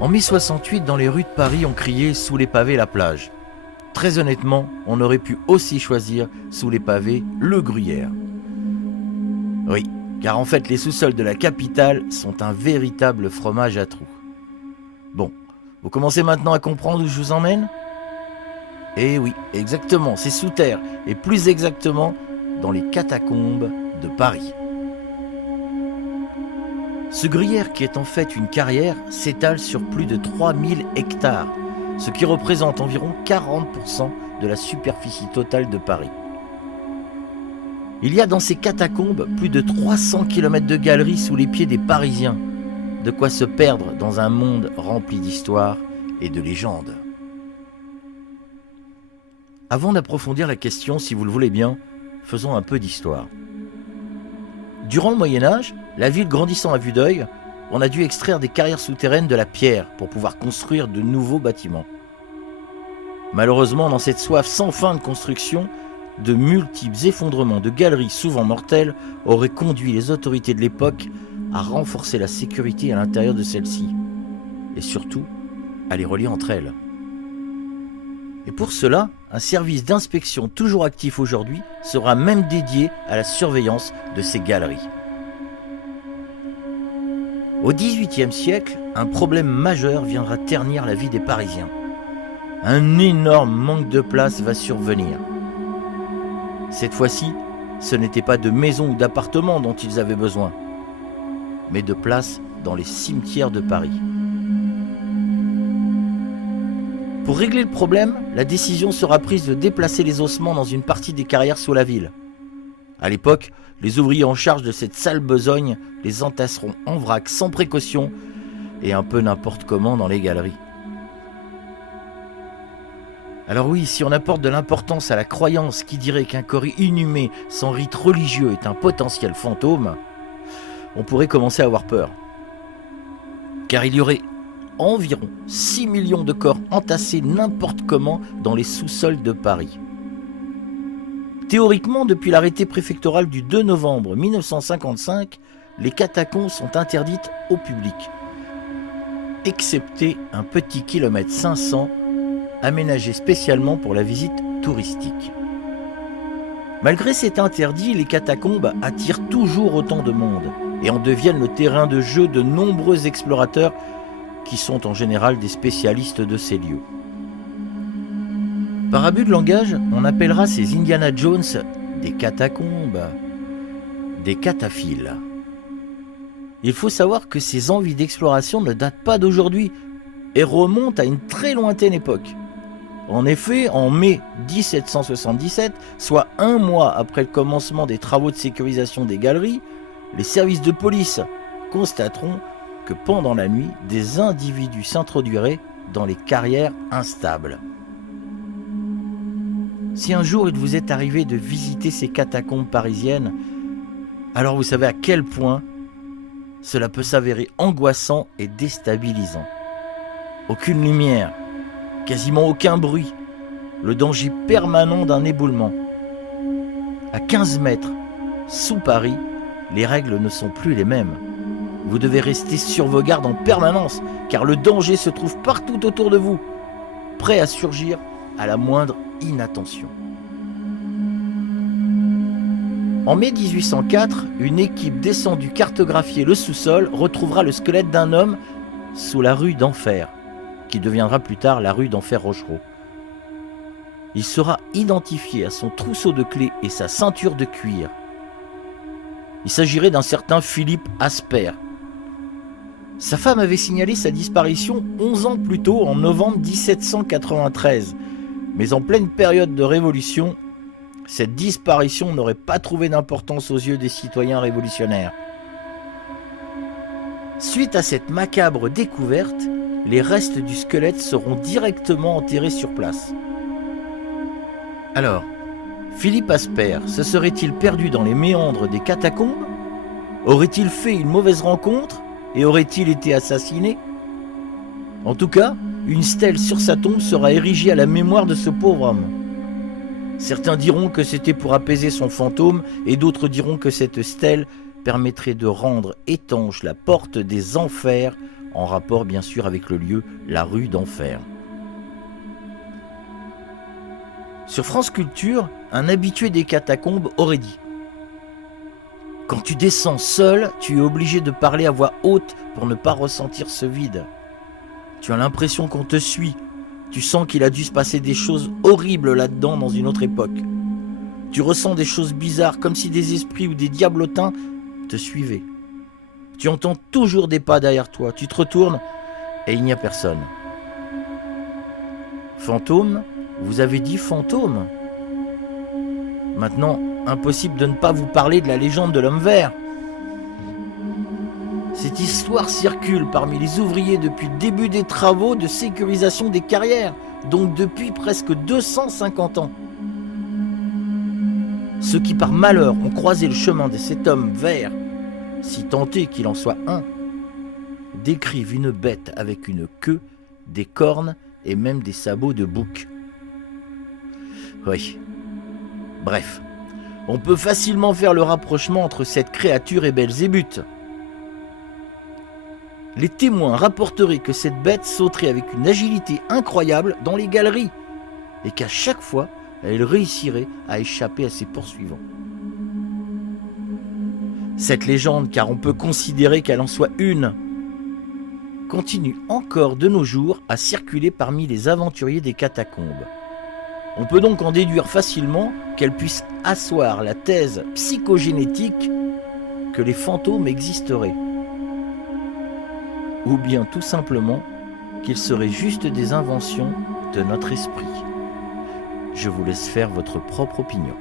En mai 68, dans les rues de Paris, on criait « Sous les pavés, la plage ». Très honnêtement, on aurait pu aussi choisir sous les pavés le Gruyère. Oui, car en fait, les sous-sols de la capitale sont un véritable fromage à trous. Bon, vous commencez maintenant à comprendre où je vous emmène ? Eh oui, exactement, c'est sous terre, et plus exactement dans les catacombes de Paris. Ce Gruyère, qui est en fait une carrière, s'étale sur plus de 3000 hectares, ce qui représente environ 40% de la superficie totale de Paris. Il y a dans ces catacombes plus de 300 km de galeries sous les pieds des Parisiens, de quoi se perdre dans un monde rempli d'histoire et de légendes. Avant d'approfondir la question, si vous le voulez bien, faisons un peu d'histoire. Durant le Moyen-Âge, la ville grandissant à vue d'œil, on a dû extraire des carrières souterraines de la pierre pour pouvoir construire de nouveaux bâtiments. Malheureusement, dans cette soif sans fin de construction, de multiples effondrements de galeries souvent mortelles auraient conduit les autorités de l'époque à renforcer la sécurité à l'intérieur de celles-ci, et surtout à les relier entre elles. Et pour cela, un service d'inspection toujours actif aujourd'hui sera même dédié à la surveillance de ces galeries. Au XVIIIe siècle, un problème majeur viendra ternir la vie des Parisiens. Un énorme manque de place va survenir. Cette fois-ci, ce n'était pas de maisons ou d'appartements dont ils avaient besoin, mais de places dans les cimetières de Paris. Pour régler le problème, la décision sera prise de déplacer les ossements dans une partie des carrières sous la ville. À l'époque, les ouvriers en charge de cette sale besogne les entasseront en vrac sans précaution et un peu n'importe comment dans les galeries. Alors oui, si on apporte de l'importance à la croyance qui dirait qu'un corps inhumé sans rite religieux est un potentiel fantôme, on pourrait commencer à avoir peur. Car il y aurait environ 6 millions de corps entassés n'importe comment dans les sous-sols de Paris. Théoriquement, depuis l'arrêté préfectoral du 2 novembre 1955, les catacombes sont interdites au public, excepté un petit kilomètre 500 aménagé spécialement pour la visite touristique. Malgré cet interdit, les catacombes attirent toujours autant de monde et en deviennent le terrain de jeu de nombreux explorateurs qui sont en général des spécialistes de ces lieux. Par abus de langage, on appellera ces Indiana Jones des catacombes, des cataphiles. Il faut savoir que ces envies d'exploration ne datent pas d'aujourd'hui et remontent à une très lointaine époque. En effet, en mai 1777, soit un mois après le commencement des travaux de sécurisation des galeries, les services de police constateront que pendant la nuit, des individus s'introduiraient dans les carrières instables. Si un jour il vous est arrivé de visiter ces catacombes parisiennes, alors vous savez à quel point cela peut s'avérer angoissant et déstabilisant. Aucune lumière, quasiment aucun bruit, le danger permanent d'un éboulement. À 15 mètres, sous Paris, les règles ne sont plus les mêmes. Vous devez rester sur vos gardes en permanence, car le danger se trouve partout autour de vous, prêt à surgir à la moindre inattention. En mai 1804, une équipe descendue cartographier le sous-sol retrouvera le squelette d'un homme sous la rue d'Enfer, qui deviendra plus tard la rue d'Enfer-Rochereau. Il sera identifié à son trousseau de clés et sa ceinture de cuir. Il s'agirait d'un certain Philippe Asper. Sa femme avait signalé sa disparition 11 ans plus tôt, en novembre 1793. Mais en pleine période de révolution, cette disparition n'aurait pas trouvé d'importance aux yeux des citoyens révolutionnaires. Suite à cette macabre découverte, les restes du squelette seront directement enterrés sur place. Alors, Philippe Asper se serait-il perdu dans les méandres des catacombes ? Aurait-il fait une mauvaise rencontre et aurait-il été assassiné ? En tout cas, une stèle sur sa tombe sera érigée à la mémoire de ce pauvre homme. Certains diront que c'était pour apaiser son fantôme et d'autres diront que cette stèle permettrait de rendre étanche la porte des enfers en rapport bien sûr avec le lieu, la rue d'Enfer. Sur France Culture, un habitué des catacombes aurait dit « Quand tu descends seul, tu es obligé de parler à voix haute pour ne pas ressentir ce vide. Tu as l'impression qu'on te suit. Tu sens qu'il a dû se passer des choses horribles là-dedans dans une autre époque. Tu ressens des choses bizarres, comme si des esprits ou des diablotins te suivaient. Tu entends toujours des pas derrière toi. Tu te retournes et il n'y a personne. Fantôme, vous avez dit fantôme. Maintenant, impossible de ne pas vous parler de la légende de l'homme vert. Cette histoire circule parmi les ouvriers depuis le début des travaux de sécurisation des carrières, donc depuis presque 250 ans. Ceux qui par malheur ont croisé le chemin de cet homme vert, si tant est qu'il en soit un, décrivent une bête avec une queue, des cornes et même des sabots de bouc. Oui. Bref, on peut facilement faire le rapprochement entre cette créature et Belzébuth. Les témoins rapporteraient que cette bête sauterait avec une agilité incroyable dans les galeries et qu'à chaque fois, elle réussirait à échapper à ses poursuivants. Cette légende, car on peut considérer qu'elle en soit une, continue encore de nos jours à circuler parmi les aventuriers des catacombes. On peut donc en déduire facilement qu'elle puisse asseoir la thèse psychogénétique que les fantômes existeraient. Ou bien tout simplement qu'ils seraient juste des inventions de notre esprit. Je vous laisse faire votre propre opinion.